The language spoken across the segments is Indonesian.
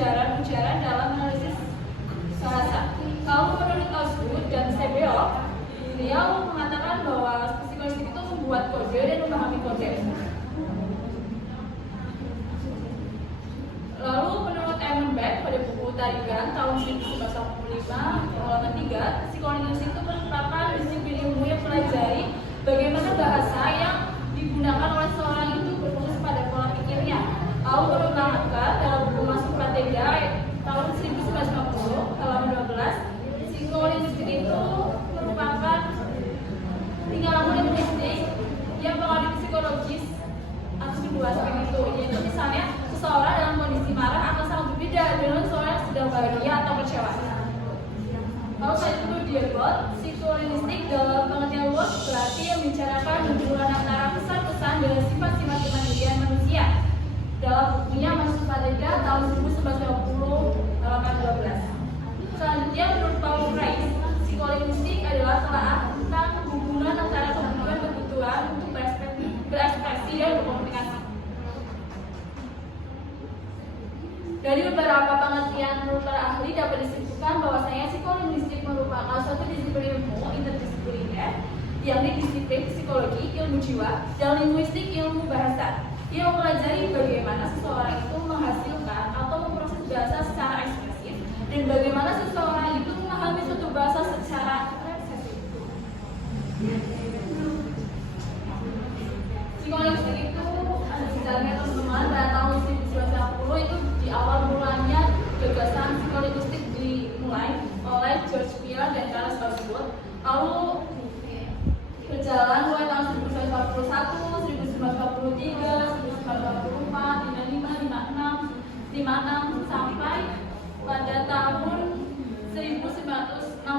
ujaran-ujaran dalam analisis bahasa. Kalau menurut Osgood dan Sebeok, beliau mengatakan bahwa psikolinguistik itu membuat kode dan memahami kode. Lalu menurut Eamon Beck pada buku Tarigan tahun 1985 halaman 3, psikolinguistik itu merupakan disiplin ilmu yang mempelajari bagaimana bahasa yang digunakan oleh seorang itu berfokus pada pola pikirnya. Lalu menurut Lamarck dalam buku Masuk Katedra tahun 1950 halaman 12, psikolinguistik itu merupakan tinggalan linguistik yang mengalami psikologis atas kedua aspek itu, yaitu misalnya seseorang dalam kondisi marah akan sangat berbeda dengan seseorang yang sedang bahagia atau kecewa. Lalu saya itu Dierbol, psikolinguistik dalam pengertian luas berarti membicarakan hubungan antara pesan-pesan dan sifat-sifat kemandirian manusia. Dalam bukunya Masuk Katedra tahun 1950 halaman 12. Selanjutnya menurut Paul Price, psikolinguistik adalah telaah tentang hubungan antara kebutuhan untuk berekspresi dan berkomunikasi. Dari beberapa pengertian menurut para ahli dapat disimpulkan bahwasanya psikolinguistik merupakan suatu disiplin ilmu interdisipliner, yakni disiplin psikologi, ilmu jiwa, dan linguistik, ilmu bahasa, yang mempelajari bagaimana seseorang itu menghasilkan atau memproses bahasa secara ekspresif dan bagaimana seseorang itu memahami suatu bahasa secara reseptif. Psikolinguistik itu ada sejarahnya teman-teman. Pada tahun 1950 itu di awal mulanya gagasan psikolinguistik dimulai oleh George Peele dan Charles Osgood. Lalu berjalan mulai tahun 1941, 1943, 1944, 55, 56 sampai pada tahun 1965.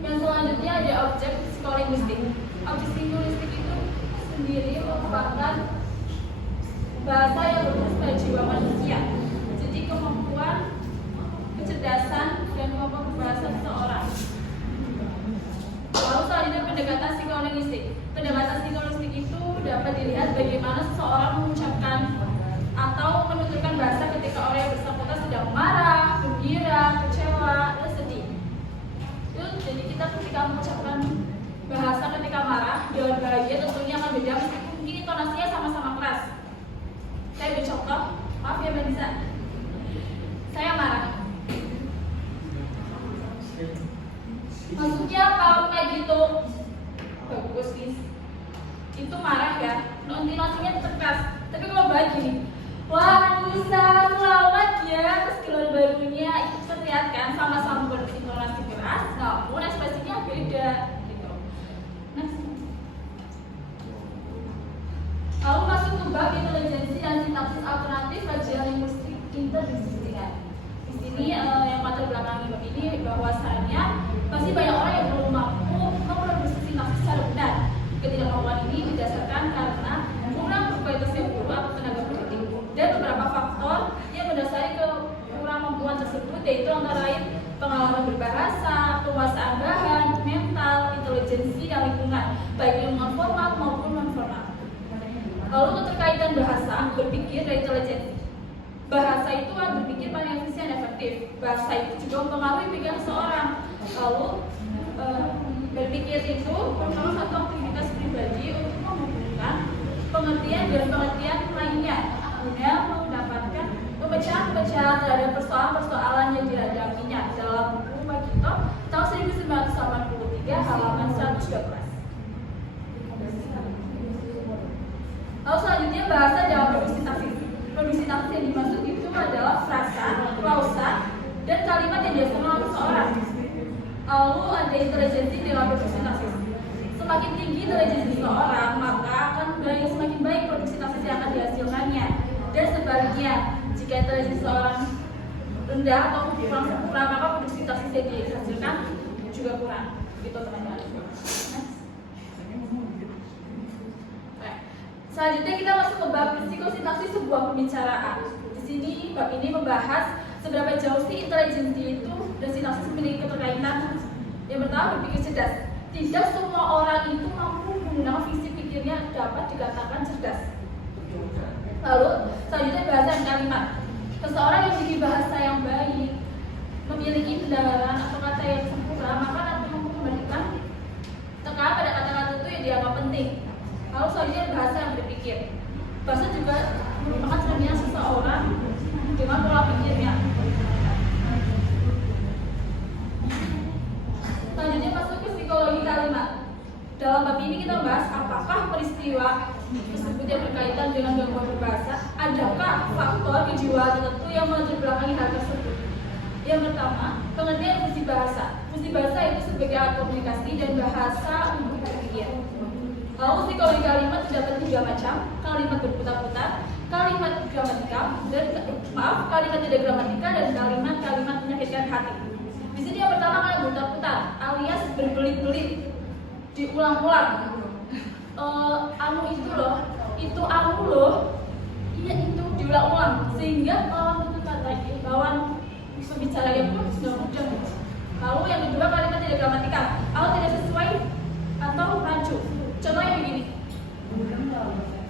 Yang selanjutnya ada objek psikolinguistik. Objek psikolinguistik itu sendiri merupakan bahasa yang berfokus pada jiwa manusia. Jadi kemampuan, kecerdasan, dan kemampuan berbahasa seseorang. Lalu selanjutnya pendekatan psikolinguistik. Pendekatan psikolinguistik itu dapat dilihat bagaimana seseorang mengucapkan atau menuturkan bahasa ketika orang yang bersangkutan sedang marah, gembira, kecewa, dan sedih. Jadi kita ketika mengucapkan bahasa ketika marah dengan bahagia tentunya akan beda meskipun mungkin intonasinya sama-sama keras. Saya beri contoh, maaf ya Mbak Nisa. Saya marah. Maksudnya kalau kayak gitu bagus nih. Itu marah ya, intonasinya tetap keras. Tapi kalau bahagia, wah Nisa selamat ya, terus keluar barunya itu terlihat kan sama-sama berintonasi keras, namun ekspresinya beda gitu. Next. Lalu masuk ke bab intelijensi dan sintaksis alternatif kajian linguistik interdisipliner. Di sini yang latar belakangi bab ini bahwasannya masih banyak orang yang belum mampu memproduksi sintaksis secara benar. Ketidakmampuan ini didasarkan karena kurang kualitas yang buruk atau tenaga pendidik dan beberapa faktor yang mendasari kemampuan tersebut, yaitu antara lain pengalaman berbahasa, penguasaan bahan, mental, intelijensi, dan lingkungan, baik lingkungan formal maupun non formal. Lalu keterkaitan bahasa, berpikir, dan intelijensi. Bahasa itu kan berpikir paling efisien dan efektif. Bahasa itu juga mempengaruhi pikiran seseorang. Lalu berpikir itu merupakan satu aktivitas pribadi untuk menghubungkan pengertian dan pengertian lainnya guna mendapatkan pemecahan-pemecahan terhadap persoalan-persoalan yang dihadapinya dalam buku Magito tahun 1983 halaman 112. Lalu selanjutnya bahasa dalam produksi taksis. Produksi taksis yang dimaksud itu adalah frasa, klausa, dan kalimat yang dihasilkan oleh seseorang. Lalu ada intelijensi dalam produksi taksis. Semakin tinggi intelijensi seseorang, maka akan semakin baik produksi taksis yang akan dihasilkannya. Dan sebaliknya, jika intelijensi seseorang rendah atau kurang sempurna, maka produksi taksis yang dihasilkan juga kurang. Gitu teman-teman. Selanjutnya kita masuk ke bab psikosintaksis sebuah pembicaraan. Di sini bab ini membahas seberapa jauh sih intelijensi itu dan sintaksis memiliki keterkaitan. Yang pertama, berpikir cerdas. Tidak semua orang itu mampu menggunakan visi pikirnya dapat dikatakan cerdas. Lalu selanjutnya bahasa dan kalimat. Seseorang yang memiliki bahasa yang baik, memiliki kendaraan atau kata yang sempurna, maka nanti mampu memberikan tekanan pada kata-kata itu yang dianggap penting. Lalu selanjutnya bahasa yang berpikir. Bahasa juga merupakan cerminan seseorang dengan pola pikirnya. Selanjutnya masuk ke psikologi kalimat. Dalam bab ini kita bahas apakah peristiwa tersebut yang berkaitan dengan gangguan berbahasa, adakah faktor kejiwaan tertentu yang melatar belakangi hal tersebut. Yang pertama, pengertian fungsi bahasa. Fungsi bahasa itu sebagai alat komunikasi dan bahasa untuk berpikir. Lalu psikologi kalimat terdapat 3 macam: kalimat berputar-putar, kalimat gramatikal, dan kalimat tidak gramatikal, dan kalimat-kalimat menyakitkan hati. Di sini yang pertama kalimat berputar-putar, alias berbelit-belit, diulang-ulang. Itu iya itu diulang-ulang sehingga lawan itu kata lawan pembicaranya pun sudah mudah. Lalu yang kedua kalimat tidak gramatikal atau tidak sesuai atau rancu. Contohnya begini,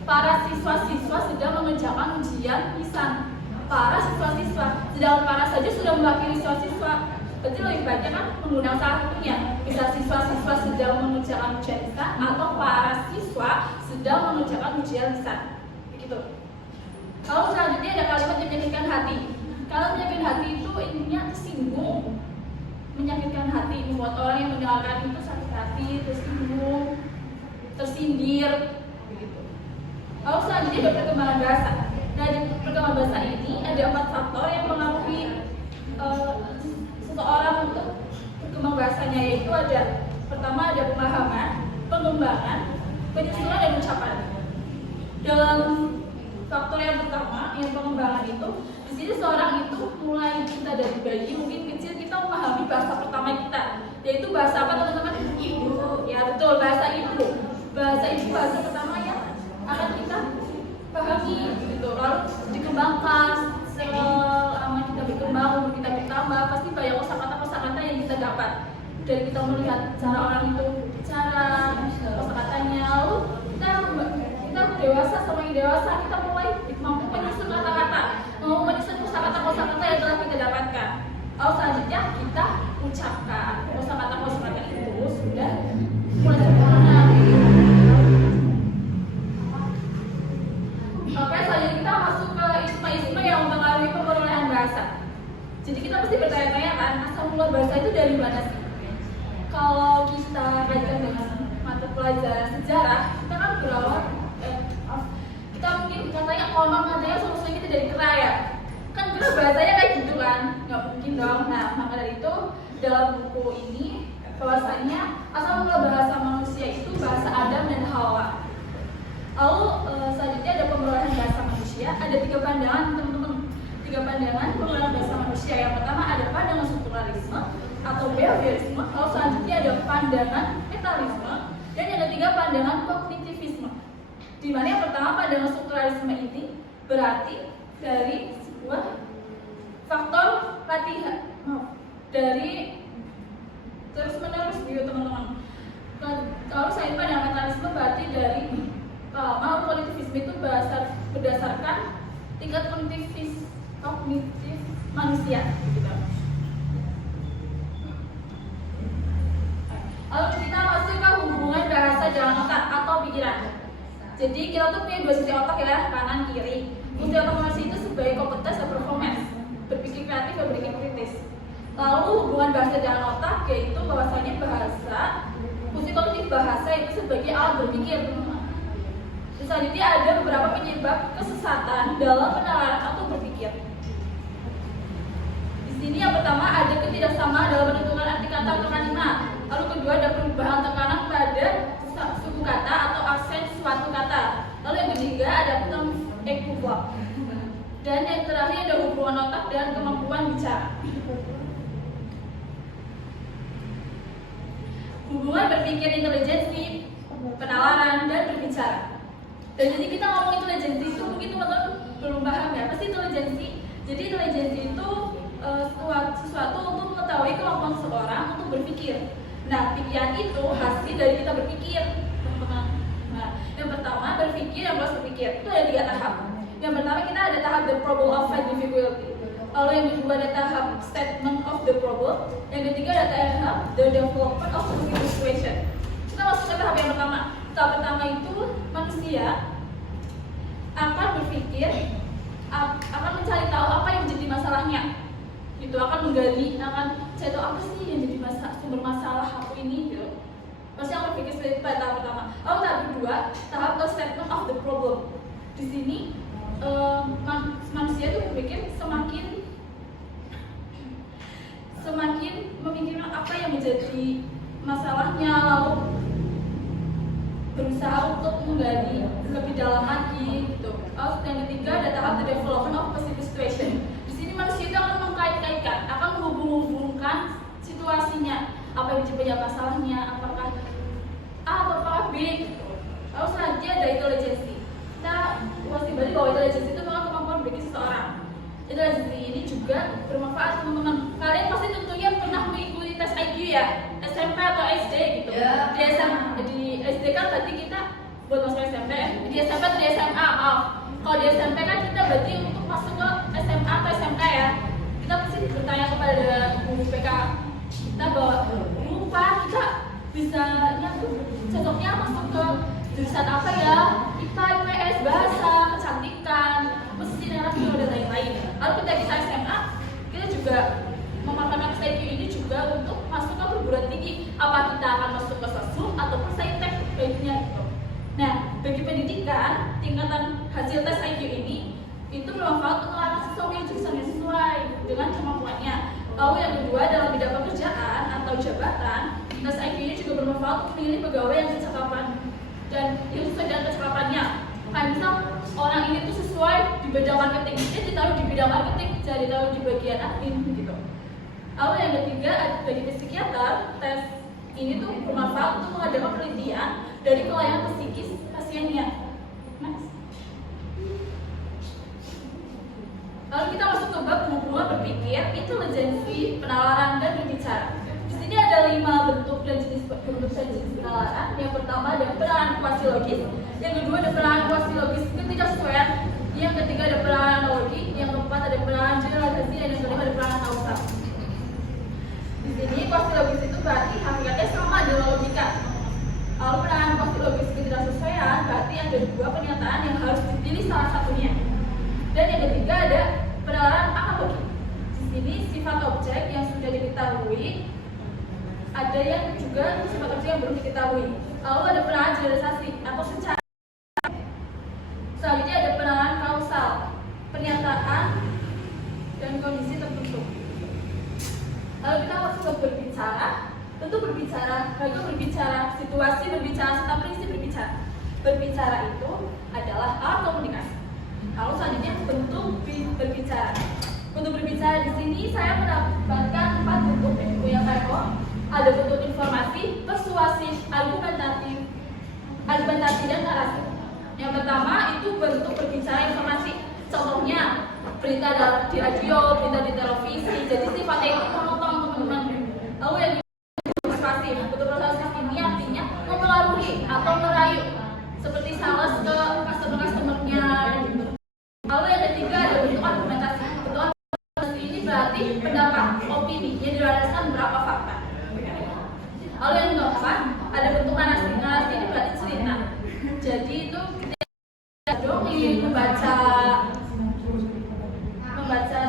para siswa-siswa sedang mengerjakan ujian lisan. Para siswa-siswa, sedangkan para saja sudah mewakili siswa-siswa. Berarti lebih baiknya kan menggunakan salah satunya. Bisa siswa-siswa sedang mengerjakan ujian lisan atau para siswa sedang mengerjakan ujian lisan. Begitu. Lalu selanjutnya ada kalimat yang menyakitkan hati. Kalau menyakitkan hati itu intinya tersinggung, menyakitkan hati, membuat orang yang mendengarkan itu sakit hati, tersinggung, tersindir, begitu. Lalu selanjutnya ada perkembangan bahasa. Nah, di perkembangan bahasa ini ada 4 faktor yang mengaruhi seseorang untuk berkembang bahasanya, yaitu ada pertama ada pemahaman, pengembangan, penyusunan, dan ucapan. Dalam faktor yang pertama, yang pengembangan itu, di sini seorang itu mulai kita dari bayi mungkin kecil kita memahami bahasa pertama kita, yaitu bahasa apa teman-teman? Ibu. Ya betul, bahasa ibu. Bahasa ibu bahasa pertama yang akan kita pahami, gitu. Lalu dikembangkan selama kita berkembang, umur kita bertambah, pasti banyak kosakata-kosakata yang kita dapat dari kita melihat cara orang itu bicara, kosakatanya. Lalu kita dewasa, semakin dewasa kita mulai mampu menyusun kata-kata, mau menyusun kosakata-kosakata yang telah kita dapatkan. Lalu selanjutnya kita ucapkan kosakata-kosakata itu sudah mulai sederhana. Oke, selanjutnya kita masuk ke isma-isma yang mempengaruhi pemerolehan bahasa. Jadi kita pasti bertanya-tanya kan, asal mula bahasa itu dari mana sih? Kalau kita kaitkan dengan mata pelajaran sejarah, kita kan berawal kita mungkin katanya konon katanya solusinya kita dari kera ya. Kan kera bahasanya kayak gitu kan, nggak mungkin dong. Nah, maka dari itu dalam buku ini bahwasanya asal mula bahasa manusia itu bahasa Adam dan Hawa. Lalu selanjutnya ada pemerolehan bahasa manusia. Ada 3 pandangan teman-teman, 3 pandangan pemerolehan bahasa manusia. Yang pertama ada pandangan strukturalisme atau behaviorisme. Lalu selanjutnya ada pandangan metalisme, dan yang ketiga pandangan kognitivisme. Di mana yang pertama pandangan strukturalisme ini berarti dari sebuah faktor latihan, dari terus-menerus gitu teman-teman. Kalau saya pandangan metalisme berarti dari kognitivisme itu berdasarkan tingkat kognitif manusia gitu. Lalu kita masuk ke hubungan bahasa dengan otak atau pikiran. Jadi kita tuh punya 2 sisi otak ya, kanan kiri. Fungsi otak manusia itu sebagai kompetensi atau performance, berpikir kreatif dan berpikir kritis. Lalu hubungan bahasa dengan otak yaitu bahwasanya bahasa, fungsi kognitif bahasa itu sebagai alat berpikir. Selanjutnya ada beberapa penyebab kesesatan dalam penalaran atau berpikir. Di sini yang pertama ada ketidaksamaan dalam menentukan arti kata atau kalimat. Lalu kedua ada perubahan tekanan pada suku kata atau aksen suatu kata. Lalu yang ketiga ada ekuivok. Dan yang terakhir ada hubungan otak dan kemampuan bicara. Hubungan berpikir intelijensi, penalaran, dan berbicara. Dan jadi kita ngomong intelijensi itu mungkin teman-teman belum paham ya. Pasti intelijensi. Jadi intelijensi itu sesuatu untuk mengetahui kemampuan seseorang untuk berpikir. Nah, pikiran itu hasil dari kita berpikir, teman-teman. Nah, yang pertama berpikir, yang proses berpikir itu ada 3 tahap. Yang pertama kita ada tahap the problem of fact difficulty. Lalu yang kedua ada tahap statement of the problem. Yang ketiga ada tahap the development of the situation. Kita masuk ke tahap yang pertama. Tahap pertama itu manusia akan berpikir, akan mencari tahu apa yang menjadi masalahnya. Itu akan menggali, akan cari tahu apa sih yang jadi sumber masalah aku ini gitu. Pasti akan berpikir seperti itu pada tahap pertama. Lalu tahap kedua, tahap the statement of the problem. Di sini manusia itu berpikir semakin memikirkan apa yang menjadi masalahnya, lalu berusaha untuk menggali lebih dalam lagi gitu. Lalu yang ketiga ada tahap the development of positive situation. Di sini manusia itu akan mengkait-kaitkan, akan menghubung-hubungkan situasinya, apa yang menjadi masalahnya, apakah A atau apakah B gitu. Lalu selanjutnya ada intelijensi. Kita pasti balik bahwa intelijensi itu memang kemampuan berpikir seseorang. Intelijensi ini juga bermanfaat teman-teman. Kalian pasti tentunya pernah mengikuti tes IQ ya, SMP atau SD gitu. Yeah. Di SD kan berarti kita buat masuk SMP. Di SMP atau di SMA, maaf. Kalau di SMP kan kita berarti untuk masuk ke SMA atau SMK ya. Kita pasti bertanya kepada guru PK kita bahwa lupa kita bisa cocoknya masuk ke jurusan apa ya, IPA, IPS, bahasa, kecantikan, mesin, radio, dan lain-lain. Lalu ketika kita SMA, kita juga memanfaatkan IQ ini juga untuk masuk ke perguruan tinggi. Apa kita akan masuk ke Sosum ataupun Saintek baiknya gitu. Nah, bagi pendidikan, tingkatan hasil tes IQ ini itu bermanfaat untuk anak sesuai jurusan yang sesuai dengan kemampuannya. Lalu yang kedua, dalam bidang pekerjaan atau jabatan, tes IQ ini juga bermanfaat untuk memilih pegawai yang kecakapan dan itu sesuai dengan kecakapannya. Kayak misal orang ini tuh sesuai di bidang marketing, dia ditaruh di bidang marketing, jadi ditaruh di bagian admin gitu. Lalu yang ketiga, bagi psikiater, tes ini tuh bermanfaat untuk mengadakan penelitian dari kelainan psikis pasiennya. Next. Lalu kita masuk ke bab kemampuan berpikir, intelijensi, penalaran, dan berbicara. Di sini ada 5 bentuk dan jenis penalaran. Yang pertama ada penalaran kuasilogis, yang kedua ada penalaran kuasilogis ketidaksesuaian, yang ketiga ada penalaran analogi, yang keempat ada penalaran generalisasi, dan yang kelima ada penalaran kausal. Di sini kuasilogis itu berarti hakikatnya sama dengan logika. Lalu penalaran kuasilogis ketidaksesuaian berarti ada 2 pernyataan yang harus dipilih salah satunya. Dan yang ketiga ada penalaran analogi. Di sini sifat objek yang sudah diketahui, ada yang juga sifat objek yang belum diketahui. Lalu ada penalaran generalisasi atau secara. Selanjutnya ada penalaran kausal, pernyataan dan kondisi tertentu. Lalu kita masuk ke berbicara. Tentu berbicara, bagaimana berbicara, situasi berbicara, serta prinsip berbicara. Berbicara itu adalah alat komunikasi. Lalu selanjutnya bentuk berbicara. Bentuk berbicara di sini saya mendapatkan 4 bentuk yang saya kok. Ada bentuk informasi, persuasif, argumentatif, dan narasi. Yang pertama itu bentuk berbicara informasi. Contohnya berita di radio, berita di televisi. Jadi sifatnya itu menonton teman-teman. Lalu yang persuasif, bentuk persuasif ini artinya memengaruhi atau merayu, seperti sales ke customer-customernya. Lalu yang ketiga ada bentuk argumentasi. Bentuk argumentasi ini berarti pendapat, opini yang dilandaskan berapa fakta. Lalu yang keempat ada bentuk narasi. Narasi ini berarti cerita. Jadi itu kita dongeng, membaca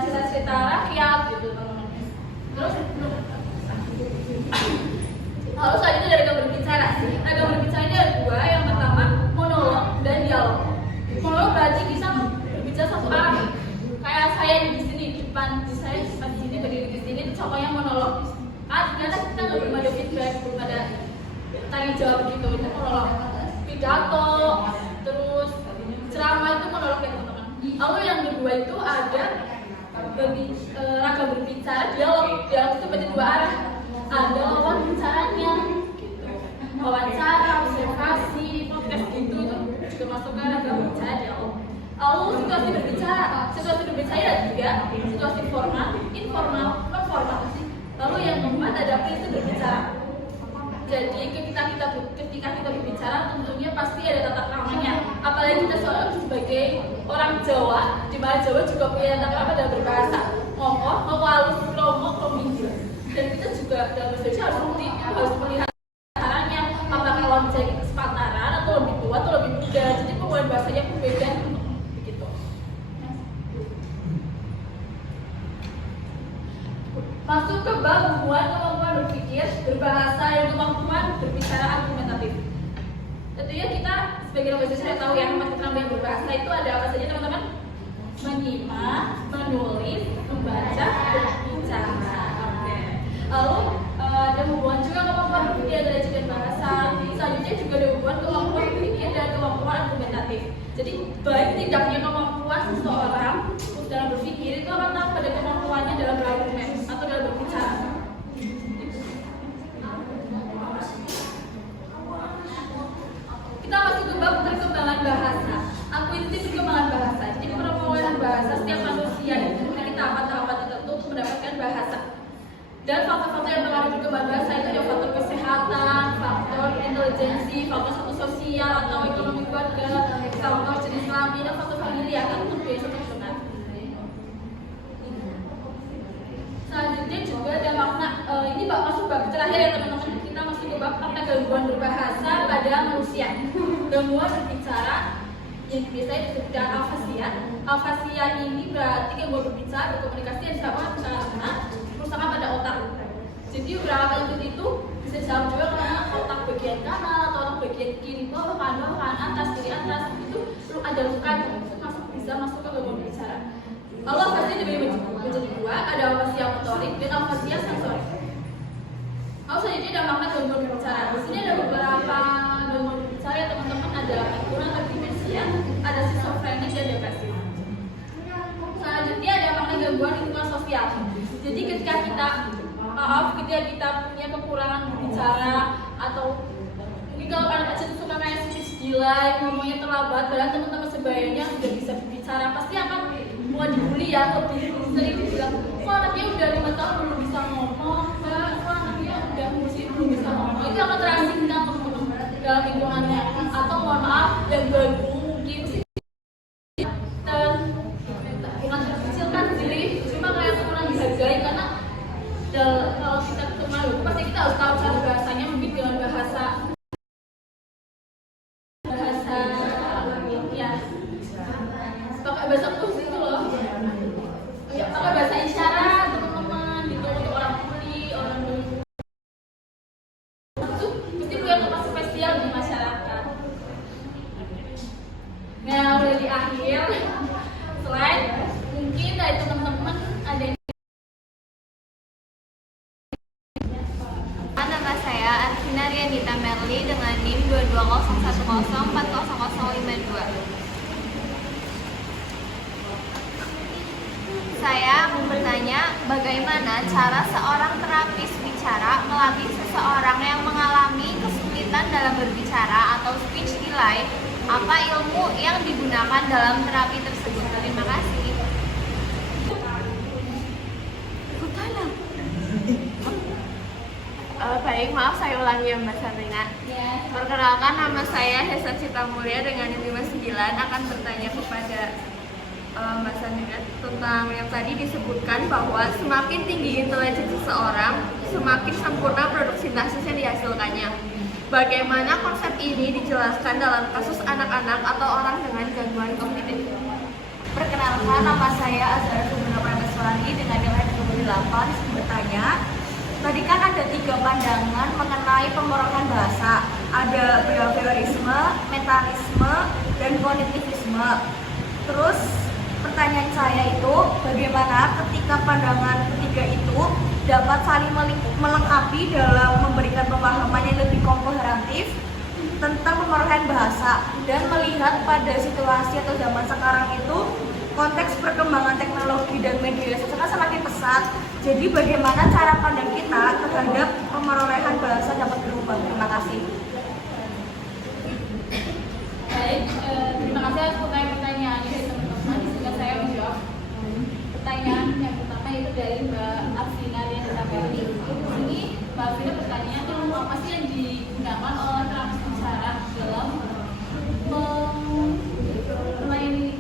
cerita-cerita rakyat gitu teman-teman. Terus lalu selanjutnya dari ragam berbicara. Ragam berbicara ini ada 2. Yang pertama monolog dan dialog. Monolog berarti bisa berbicara satu arah. Kayak saya di sini di depan, saya di sini berdiri di sini, itu contohnya monolog. Ternyata kita belum ada feedback, belum ada tanya jawab gitu, itu monolog. Pidato, terus ceramah itu monolog ya teman-teman. Lalu yang kedua itu ada ragam berbicara, dialog. Dialog itu berarti 2 arah. Ada lawan bicaranya, gitu. Wawancara, observasi, podcast gitu itu juga masuk ke ragam berbicara, dialog. Lalu situasi berbicara. Situasi berbicara ada 3, situasi formal, informal, non formal. Lalu yang keempat ada prinsip berbicara. Jadi ketika kita berbicara tentunya pasti ada tata keramanya. Apalagi kita sebagai orang Jawa, di mana Jawa juga punya tata krama dalam berbahasa. Ngomong halus, kromo, krominggil. Dan kita juga dalam bahasa Indonesia harus melihat caranya, apakah lonceng itu sepantaran atau lebih tua atau lebih muda. Jadi penggunaan bahasanya berbeda begitu. Masuk ke bab hubungan kemampuan berpikir, berbahasa, dan kemampuan berbicara argumentatif. Tentunya kita sebagai orang bahasa Indonesia tahu yang maksud yang berbahasa itu ada apa saja teman-teman? Menyimak, menulis, membaca, berbicara. Lalu ada hubungan juga kemampuan berpikir antara dan bahasa. Selanjutnya juga ada hubungan kemampuan berpikir dan kemampuan argumentatif. Jadi baik tidaknya kemampuan seseorang dalam berpikir itu akan tahu pada kemampuannya dalam berargumen atau dalam berbicara. Kita masuk ke bab perkembangan bahasa. Akuisisi perkembangan bahasa. Jadi perkembangan bahasa setiap manusia itu memiliki tahapan-tahapan tertentu untuk mendapatkan bahasa. Dan faktor-faktor yang mengaruhi perkembangan bahasa itu ada faktor kesehatan, faktor intelijensi, faktor status sosial atau ekonomi keluarga, faktor jenis kelamin, dan faktor familiar atau biasa terkenal. Selanjutnya juga ada makna, ini masuk bab terakhir ya teman-teman. Kita masuk ke bab makna gangguan berbahasa pada manusia. Gangguan berbicara yang biasanya disebut dengan afasia. Afasia ini berarti gangguan berbicara, berkomunikasi yang disebabkan karena kerusakan pada otak. Jadi beberapa penyakit itu bisa disebabkan juga karena otak bagian kanan atau otak bagian kiri bawah, kanan atas, kiri atas itu perlu ada luka bisa masuk ke gangguan berbicara. Lalu afasia dibagi menjadi dua, ada afasia motorik dan afasia sensorik. Lalu selanjutnya ada makna gangguan berbicara. Di sini ada beberapa gangguan berbicara ya teman-teman, ada kurang terdimensia, ada skizofrenik dan depresi. Selanjutnya ada makna gangguan lingkungan sosial. Jadi ketika kita punya kekurangan berbicara atau mungkin kalau anak kecil itu suka kayak speech delay, ngomongnya terlambat, padahal teman-teman sebayanya sudah bisa berbicara, pasti akan mau dibully ya, lebih sering dibilang, kok anaknya udah 5 tahun belum bisa ngomong, kok anaknya udah musik belum bisa ngomong. Itu akan terasingkan teman-teman dalam lingkungannya, atau mohon maaf yang baru mungkin sih bukan terkecilkan diri, cuma kayak kurang dihargai karena kalau kita ketemu itu pasti kita harus tahu cara bahasanya, mungkin dengan bahasa ya pakai bahasa tulis itu loh ya, pakai bahasa isyarat teman-teman gitu untuk orang tuli, orang dulu itu mesti punya tempat spesial di masyarakat. Nah udah di akhir slide, mungkin dari teman-teman ada yang Nama saya Arvina Rianita Merli dengan NIM 220104052. Saya mau bertanya bagaimana cara seorang terapis bicara melatih seseorang yang mengalami kesulitan dalam berbicara atau speech delay. Apa ilmu yang digunakan dalam terapi tersebut? Terima kasih. Baik, maaf saya ulangi ya Mbak Sabrina. Perkenalkan, nama saya Hesa Cita Mulia dengan NIM 59 akan bertanya kepada Mbak Sabrina tentang yang tadi disebutkan bahwa semakin tinggi intelijensi seseorang, semakin sempurna produk sintaksis yang dihasilkannya. Bagaimana konsep ini dijelaskan dalam kasus anak-anak atau orang dengan gangguan kognitif? Perkenalkan, nama saya Azhar Subhana Prameswari dengan nilai 28 bertanya. Tadi kan ada 3 pandangan mengenai pemorokan bahasa. Ada behaviorisme, metanisme, dan kognitivisme. Terus pertanyaan saya itu, bagaimana ketika pandangan ketiga itu dapat saling melengkapi dalam memberikan pemahaman yang lebih komprehensif tentang pemorokan bahasa, dan melihat pada situasi atau zaman sekarang itu konteks perkembangan teknologi dan media sosial semakin pesat. Jadi bagaimana cara pandang kita terhadap pemerolehan bahasa dapat berubah? Terima kasih. Baik, terima kasih atas pertanyaan dari teman-teman. Sehingga saya menjawab pertanyaan yang pertama itu dari Mbak Arvina Rianita Merli. Ini Mbak Vina bertanya, ilmu apa sih yang digunakan oleh terapis bicara dalam melayani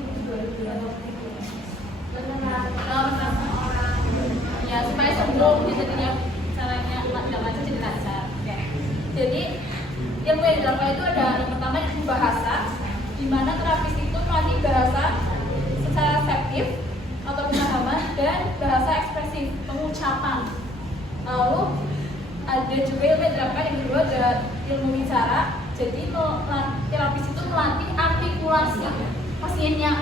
orang, ya supaya sebelum jadinya caranya lancar jadi lancar. Jadi ilmu yang dilakukan itu ada yang pertama ilmu bahasa, di mana terapis itu melatih bahasa secara efektif atau pemahaman dan bahasa ekspresif pengucapan. Lalu ada juga ilmu yang dilakukan yang kedua ada ilmu bicara. Jadi terapis itu melatih artikulasi pasiennya.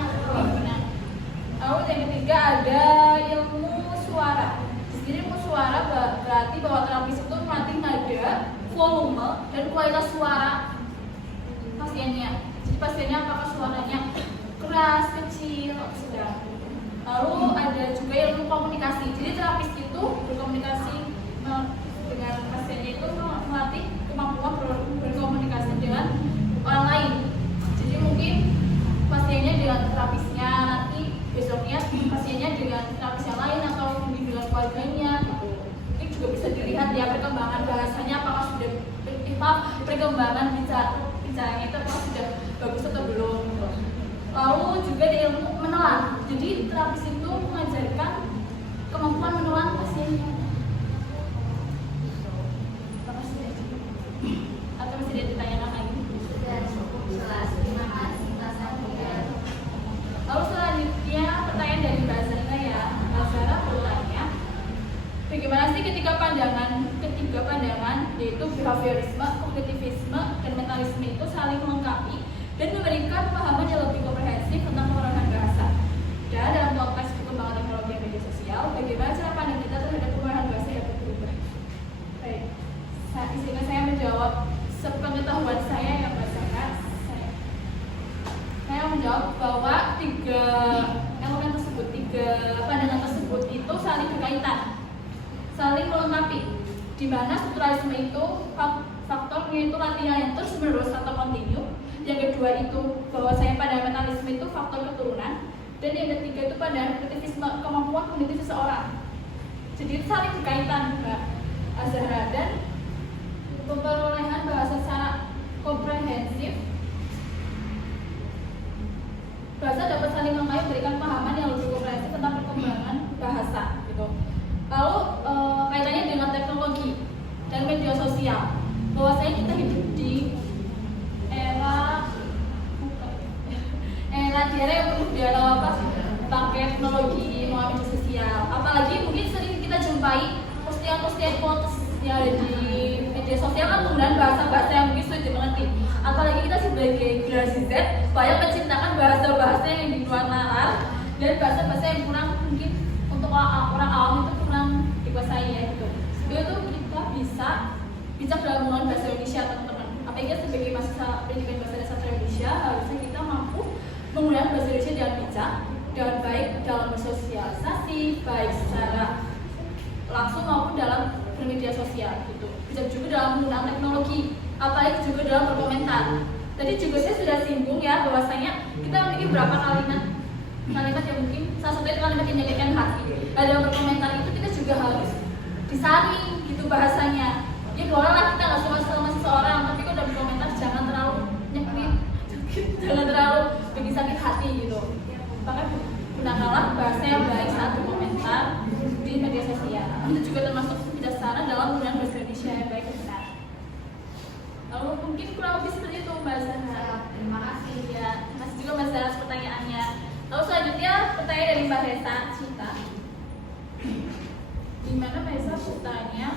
Lalu yang ketiga ada ilmu suara. Jadi ilmu suara berarti bahwa terapis itu melatih nada, volume, dan kualitas suara pasiennya. Jadi pasiennya apakah suaranya keras, kecil, sedang. Lalu ada juga ilmu komunikasi. Jadi terapis itu berkomunikasi dengan pasiennya itu melatih kemampuan berkomunikasi dengan orang lain. Jadi mungkin pasiennya dengan terapisnya, nanti besoknya pasiennya dengan terapis yang lain atau mungkin dengan keluarganya gitu. Ini juga bisa dilihat ya perkembangan bahasanya apakah sudah perkembangan bicaranya itu apakah sudah bagus atau belum gitu. Lalu juga ada ilmu menelan. Jadi terapis itu mengajarkan kemampuan menelan pasiennya. Atau masih ada ditanyakan lagi? Sudah cukup jelas, terima kasih Mbak Sandra. Lalu selanjutnya pertanyaan dari Mbak Zara ya. Mbak Zara bertanya, bagaimana sih ketiga pandangan yaitu behaviorisme, kognitivisme, dan mentalisme itu saling melengkapi dan memberikan pemahaman yang lebih komprehensif tentang pengolahan bahasa. Dan dalam konteks perkembangan teknologi dan media sosial, bagaimana cara pandang kita terhadap pengolahan bahasa yang berubah? Baik, izinkan saya menjawab sepengetahuan saya yang berdasarkan saya menjawab bahwa tiga elemen tersebut, tiga pandangan tersebut itu saling berkaitan, saling melengkapi. Di mana strukturalisme itu faktornya itu latihan yang terus menerus atau kontinu. Yang kedua itu bahwa saya pada mentalisme itu faktor keturunan. Dan yang ketiga itu pada kognitivisme, kemampuan kognitif seseorang. Jadi itu saling berkaitan, Mbak Azhara. Dan perolehan bahasa secara komprehensif, bahasa dapat saling melengkapi memberikan pemahaman yang lebih komprehensif tentang perkembangan bahasa gitu. Lalu kaitannya dengan teknologi dan media sosial, bahwasanya kita hidup di era yang penuh dengan pakai teknologi melalui media sosial. Apalagi mungkin sering kita jumpai postingan-postingan quotes yang ada di media sosial kan penggunaan bahasa-bahasa yang mungkin sulit dimengerti. Apalagi kita sebagai generasi Z banyak menciptakan bahasa-bahasa yang di luar nalar dan bahasa-bahasa yang kurang mungkin untuk orang awam itu kurang dikuasai ya gitu. Sebetulnya itu kita bisa bijak dalam menggunakan bahasa Indonesia teman-teman. Apalagi sebagai mahasiswa pendidikan bahasa dasar Indonesia harusnya kita mampu menggunakan bahasa Indonesia dengan bijak, dengan baik dalam bersosialisasi, baik secara langsung maupun dalam bermedia sosial gitu. Bijak juga dalam menggunakan teknologi, apalagi juga dalam berkomentar. Tadi juga saya sudah singgung ya bahwasanya kita memiliki beberapa kalimat yang mungkin salah satunya kalimat yang menyakitkan hati. Dalam berkomentar itu kita juga harus disaring gitu bahasanya. Ya boleh lah kita nggak suka sama seseorang, tapi kalau udah berkomentar jangan terlalu nyakit, jangan terlalu bikin sakit hati gitu. Maka gunakanlah bahasa yang baik saat berkomentar di media sosial. Itu juga termasuk bijaksana dalam menggunakan bahasa Indonesia yang baik dan benar. Lalu mungkin kurang lebih seperti itu Mbak Zahra. Terima kasih. Ya, masih juga Mbak Zahra pertanyaannya. Lalu selanjutnya pertanyaan dari Mbak Resa Cita. Di mana Mbak Resa bertanya,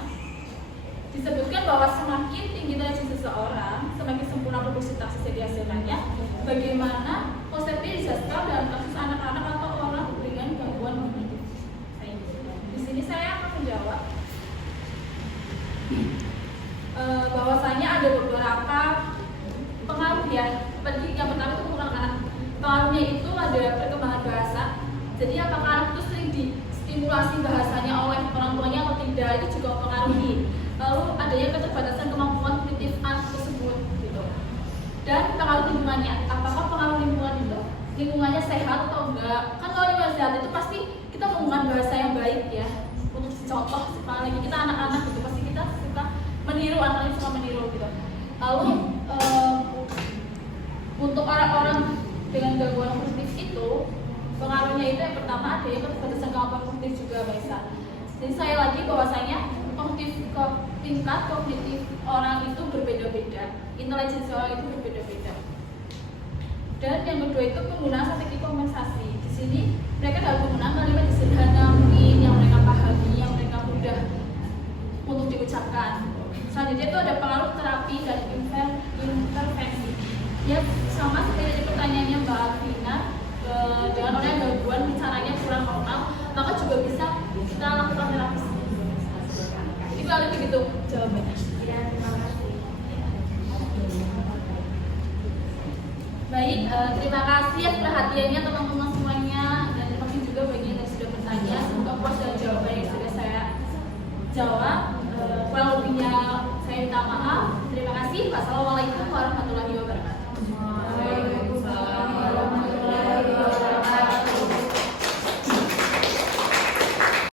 disebutkan bahwa semakin tinggi derajat seseorang, semakin sempurna produksi taksis yang dihasilkannya. Bagaimana konsepnya dijelaskan dalam kasus anak-anak atau orang dengan gangguan kognitif? Di sini saya akan menjawab bahwasanya ada beberapa pengaruh ya. Yang pertama itu bukan anak. Pengaruhnya itu ada perkembangan bahasa. Jadi apakah anak itu sering distimulasi bahasanya oleh orang tuanya atau tidak, itu juga mempengaruhi. Lalu adanya keterbatasan kemampuan kognitif anak tersebut gitu. Dan pengaruh lingkungannya, apakah pengaruh lingkungan itu lingkungannya sehat atau enggak? Kan kalau lingkungan sehat itu pasti kita menggunakan bahasa yang baik ya. Untuk contoh, apalagi kita anak-anak gitu, pasti kita suka Lalu untuk orang-orang dengan gangguan kognitif itu pengaruhnya itu yang pertama ada yang keterbatasan kemampuan kognitif juga Mbak Isa. Jadi saya lagi bahwasanya tingkat kognitif orang itu berbeda-beda, intelijensi orang itu berbeda-beda. Dan yang kedua itu penggunaan strategi kompensasi. Di sini mereka dalam penggunaan kalimat sederhana mungkin yang mereka pahami, yang mereka mudah untuk diucapkan. Selanjutnya itu ada pengaruh terapi dan intervensi. Ya sama seperti pertanyaannya Mbak Alvina, dengan orang yang gangguan bicaranya kurang normal, maka juga bisa kita lakukan terapi. Jadi kalau begitu jawabannya. Ya, terima kasih. Baik, terima kasih atas perhatiannya teman-teman semuanya, dan terima kasih juga bagi yang sudah bertanya. Semoga puas dengan jawaban yang sudah saya jawab.